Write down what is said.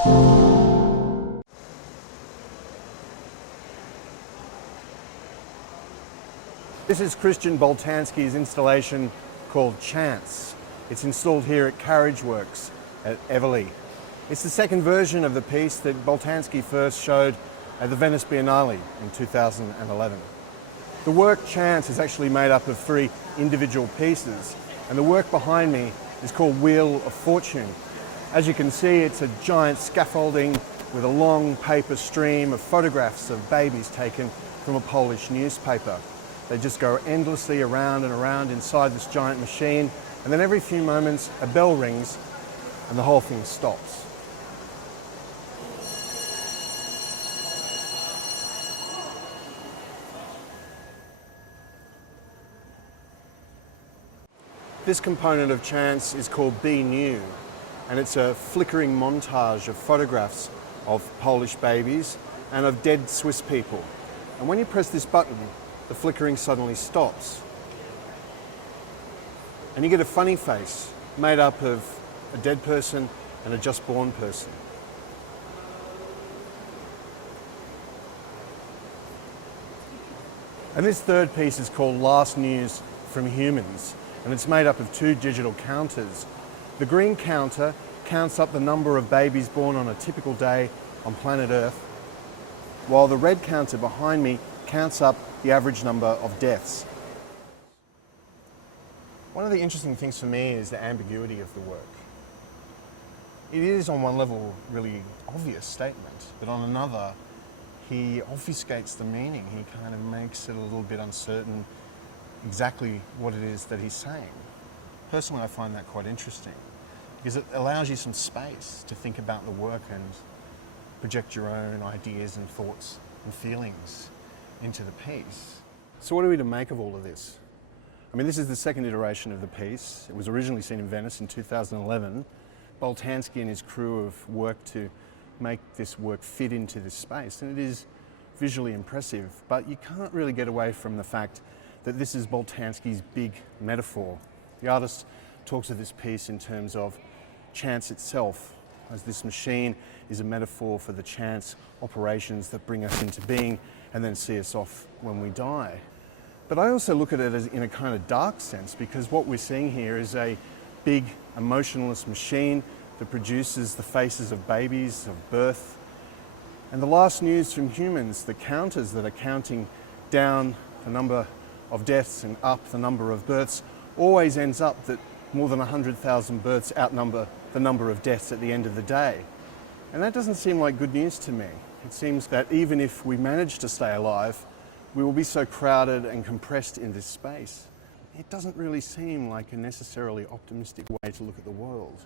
This is Christian Boltanski's installation called Chance. It's installed here at Carriageworks at Everleigh. It's the second version of the piece that Boltanski first showed at the Venice Biennale in 2011. The work Chance is actually made up of 3 individual pieces, and the work behind me is called Wheel of Fortune. As you can see, it's a giant scaffolding with a long paper stream of photographs of babies taken from a Polish newspaper. They just go endlessly around and around inside this giant machine, and then every few moments a bell rings and the whole thing stops. This component of Chance is called Be New, and it's a flickering montage of photographs of Polish babies and of dead Swiss people. And when you press this button, the flickering suddenly stops. And you get a funny face made up of a dead person and a just born person. And this third piece is called Last News from Humans, and it's made up of 2 digital counters. The green counter counts up the number of babies born on a typical day on planet Earth, while the red counter behind me counts up the average number of deaths. One of the interesting things for me is the ambiguity of the work. It is on one level a really obvious statement, but on another he obfuscates the meaning. He kind of makes it a little bit uncertain exactly what it is that he's saying. Personally, I find that quite interesting because it allows you some space to think about the work and project your own ideas and thoughts and feelings into the piece. So what are we to make of all of this? I mean, this is the second iteration of the piece. It was originally seen in Venice in 2011. Boltanski and his crew have worked to make this work fit into this space, and it is visually impressive, but you can't really get away from the fact that this is Boltanski's big metaphor. The artist talks of this piece in terms of chance itself, as this machine is a metaphor for the chance operations that bring us into being and then see us off when we die. But I also look at it as in a kind of dark sense, because what we're seeing here is a big emotionless machine that produces the faces of babies, of birth. And the last news from humans, the counters that are counting down the number of deaths and up the number of births, always ends up that more than 100,000 births outnumber the number of deaths at the end of the day. And that doesn't seem like good news to me. It seems that even if we manage to stay alive, we will be so crowded and compressed in this space. It doesn't really seem like a necessarily optimistic way to look at the world.